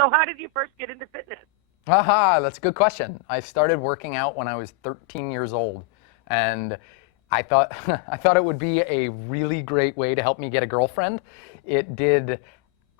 So how did you first get into fitness? Aha, that's a good question. I started working out when I was 13 years old, and I thought I thought it would be a really great way to help me get a girlfriend. It did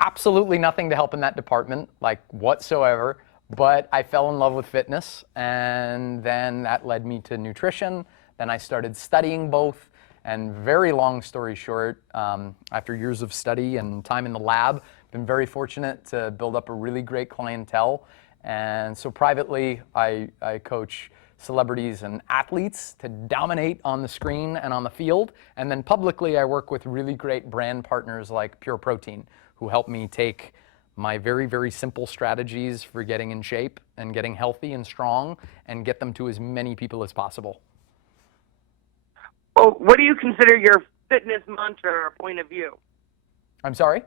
absolutely nothing to help in that department, like whatsoever, but I fell in love with fitness, and then that led me to nutrition. Then I started studying both, and very long story short, after years of study and time in the lab, been very fortunate to build up a really great clientele. And so privately, I coach celebrities and athletes to dominate on the screen and on the field. And then publicly, I work with really great brand partners like Pure Protein, who help me take my very, very simple strategies for getting in shape and getting healthy and strong and get them to as many people as possible. Well, what do you consider your fitness mantra or point of view? I'm sorry?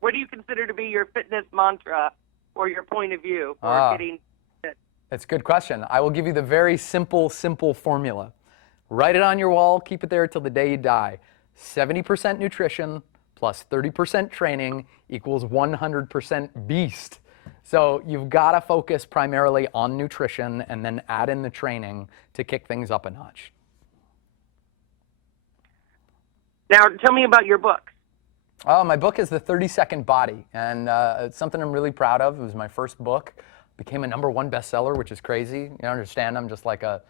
What do you consider to be your fitness mantra or your point of view for getting fit? That's a good question. I will give you the very simple formula. Write it on your wall, keep it there till the day you die. 70% nutrition plus 30% training equals 100% beast. So you've got to focus primarily on nutrition and then add in the training to kick things up a notch. Now, tell me about your book. Oh, my book is The 30-Second Body, and it's something I'm really proud of. It was my first book. Became a #1 bestseller, which is crazy. You understand, I'm just like a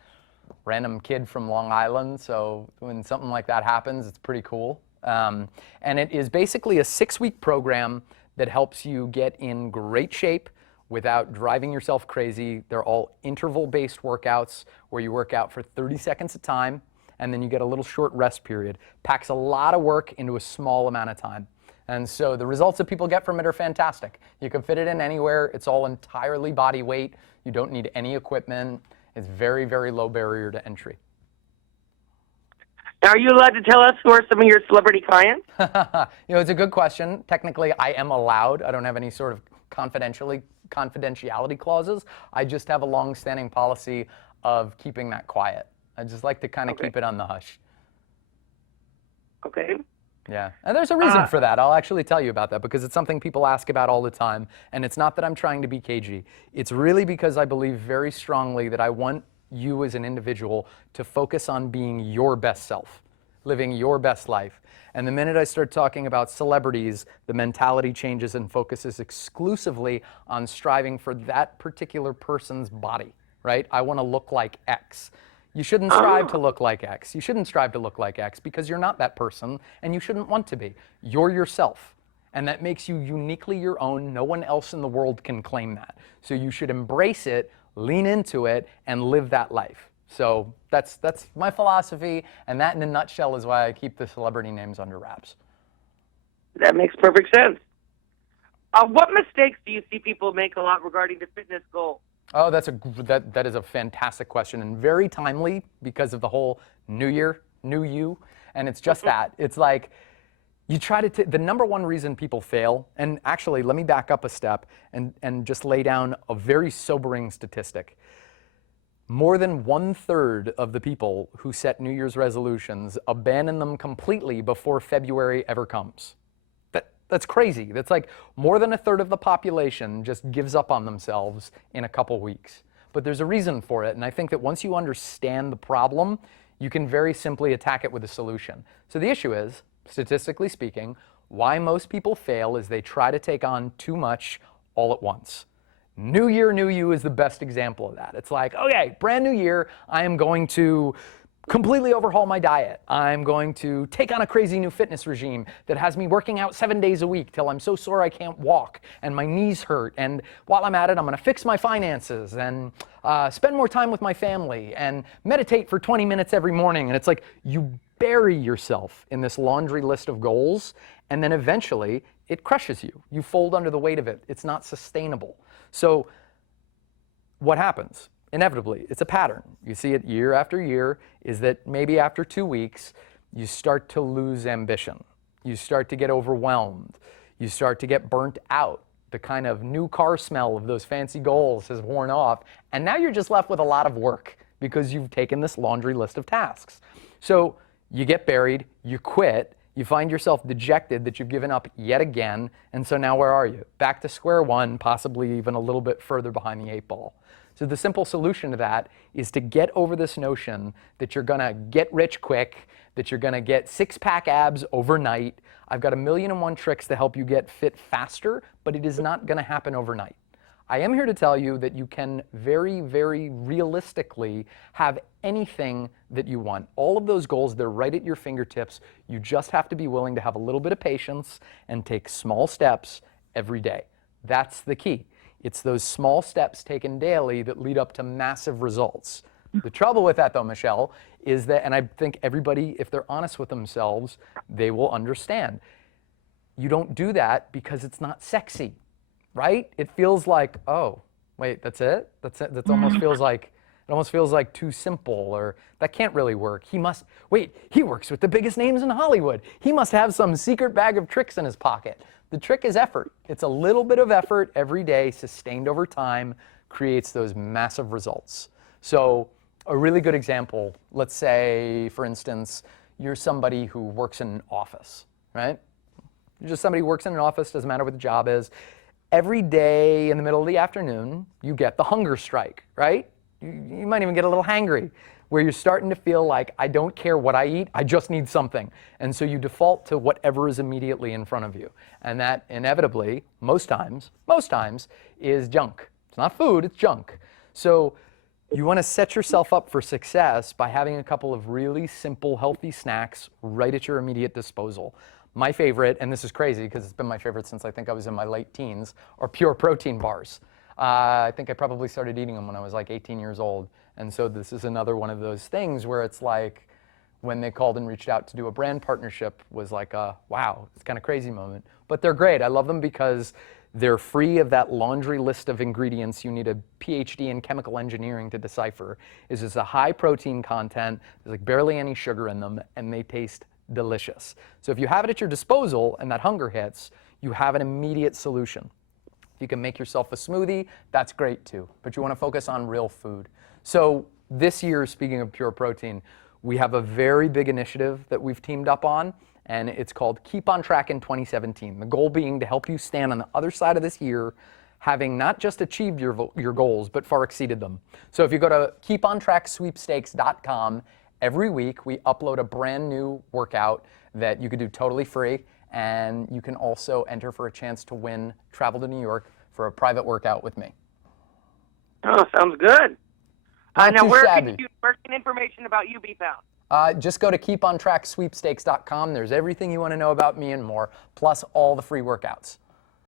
random kid from Long Island, so when something like that happens, it's pretty cool. And it is basically a 6-week program that helps you get in great shape without driving yourself crazy. They're all interval-based workouts where you work out for 30 seconds at a time, and then you get a little short rest period. Packs a lot of work into a small amount of time. And so the results that people get from it are fantastic. You can fit it in anywhere. It's all entirely body weight. You don't need any equipment. It's very, very low barrier to entry. Now, are you allowed to tell us who are some of your celebrity clients? It's a good question. Technically, I am allowed. I don't have any sort of confidentiality clauses. I just have a long-standing policy of keeping that quiet. I just like to kind of keep it on the hush. Okay. Yeah, and there's a reason for that. I'll actually tell you about that because it's something people ask about all the time, and it's not that I'm trying to be cagey. It's really because I believe very strongly that I want you as an individual to focus on being your best self, living your best life. And the minute I start talking about celebrities, the mentality changes and focuses exclusively on striving for that particular person's body, right? I want to look like X. You shouldn't strive to look like X. You shouldn't strive to look like X because you're not that person and you shouldn't want to be. You're yourself. And that makes you uniquely your own. No one else in the world can claim that. So you should embrace it, lean into it, and live that life. So that's my philosophy, and that in a nutshell is why I keep the celebrity names under wraps. That makes perfect sense. What mistakes do you see people make a lot regarding the fitness goal? Oh, that is a fantastic question and very timely because of the whole new year, new you, and it's just that. It's like you try to the #1 reason people fail, and actually let me back up a step and just lay down a very sobering statistic. More than 1/3 of the people who set New Year's resolutions abandon them completely before February ever comes. That's crazy. That's like more than 1/3 of the population just gives up on themselves in a couple weeks. But there's a reason for it, and I think that once you understand the problem, you can very simply attack it with a solution. So the issue is, statistically speaking, why most people fail is they try to take on too much all at once. New Year, New You is the best example of that. It's like, okay, brand new year, I am going to completely overhaul my diet. I'm going to take on a crazy new fitness regime that has me working out 7 days a week till I'm so sore I can't walk and my knees hurt. And while I'm at it, I'm going to fix my finances and spend more time with my family and meditate for 20 minutes every morning. And it's like you bury yourself in this laundry list of goals, and then eventually it crushes you. You fold under the weight of it. It's not sustainable. So what happens? Inevitably, it's a pattern. You see it year after year, is that maybe after 2 weeks, you start to lose ambition. You start to get overwhelmed. You start to get burnt out. The kind of new car smell of those fancy goals has worn off, and now you're just left with a lot of work because you've taken this laundry list of tasks. So you get buried, you quit, You find yourself dejected that you've given up yet again, and so now where are you? Back to square one, possibly even a little bit further behind the 8 ball. So the simple solution to that is to get over this notion that you're gonna get rich quick, that you're gonna get 6-pack abs overnight. I've got 1,000,001 tricks to help you get fit faster, but it is not gonna happen overnight. I am here to tell you that you can very, very realistically have anything that you want. All of those goals, they're right at your fingertips. You just have to be willing to have a little bit of patience and take small steps every day. That's the key. It's those small steps taken daily that lead up to massive results. The trouble with that, though, Michelle, is that, and I think everybody, if they're honest with themselves, they will understand. You don't do that because it's not sexy. Right? It feels like, oh, wait, that's it? That's it? That almost feels like, it almost feels like too simple, or that can't really work. He works with the biggest names in Hollywood. He must have some secret bag of tricks in his pocket. The trick is effort. It's a little bit of effort every day, sustained over time, creates those massive results. So a really good example, let's say, for instance, you're somebody who works in an office, right? You're just somebody who works in an office, doesn't matter what the job is. Every day in the middle of the afternoon, you get the hunger strike, right? You might even get a little hangry, where you're starting to feel like, I don't care what I eat, I just need something. And so you default to whatever is immediately in front of you. And that inevitably, most times, is junk. It's not food, it's junk. So you want to set yourself up for success by having a couple of really simple, healthy snacks right at your immediate disposal. My favorite, and this is crazy because it's been my favorite since I think I was in my late teens, are pure protein bars. I think I probably started eating them when I was like 18 years old. And so this is another one of those things where it's like, when they called and reached out to do a brand partnership, was like a, wow, it's kind of crazy moment. But they're great. I love them because they're free of that laundry list of ingredients you need a PhD in chemical engineering to decipher. It's just a high protein content, there's like barely any sugar in them, and they taste delicious. So if you have it at your disposal and that hunger hits, you have an immediate solution. If you can make yourself a smoothie, that's great too, but you want to focus on real food. So this year, speaking of pure protein, we have a very big initiative that we've teamed up on, and it's called Keep on Track in 2017. The goal being to help you stand on the other side of this year having not just achieved your goals, but far exceeded them. So if you go to keepontracksweepstakes.com, every week we upload a brand new workout that you could do totally free, and you can also enter for a chance to win travel to New York for a private workout with me. Oh, sounds good. Not Now, too where shabby. can information about you be found? Just go to keepontracksweepstakes.com. There's everything you want to know about me and more, plus all the free workouts.